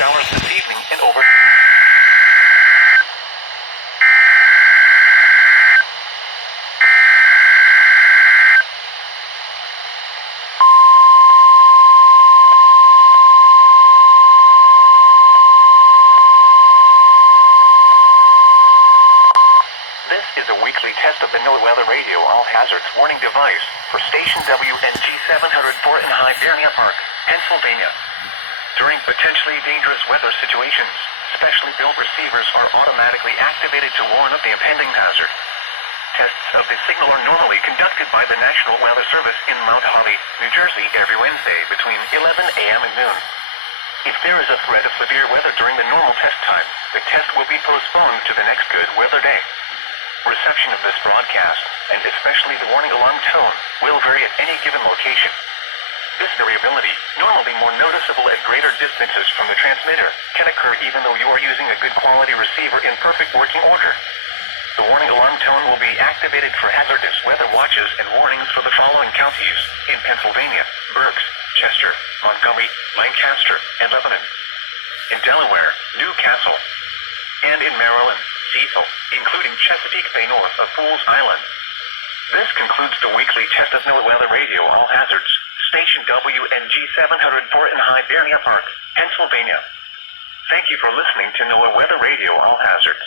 showers this evening and over. This is a weekly test of the NOAA Weather Radio All Hazards Warning Device for Station WNG704 in Hibernia, Pennsylvania. During potentially dangerous weather situations, specially built receivers are automatically activated to warn of the impending hazard. Tests of the signal are normally conducted by the National Weather Service in Mount Holly, New Jersey every Wednesday between 11 a.m. and noon. If there is a threat of severe weather during the normal test time, the test will be postponed to the next good weather day. Reception of this broadcast, and especially the warning alarm tone, will vary at any given location. This variability, normally more noticeable at greater distances from the transmitter, can occur even though you are using a good quality receiver in perfect working order. The warning alarm tone will be activated for hazardous weather watches and warnings for the following counties in Pennsylvania: Berks, Chester, Montgomery, Lancaster, and Lebanon. In Delaware, Newcastle. And in Maryland, Cecil, including Chesapeake Bay north of Fools Island. This concludes the weekly test of NOAA Weather Radio All Hazards, Station WNG704 in Hibernia, Pennsylvania. Thank you for listening to NOAA Weather Radio All Hazards.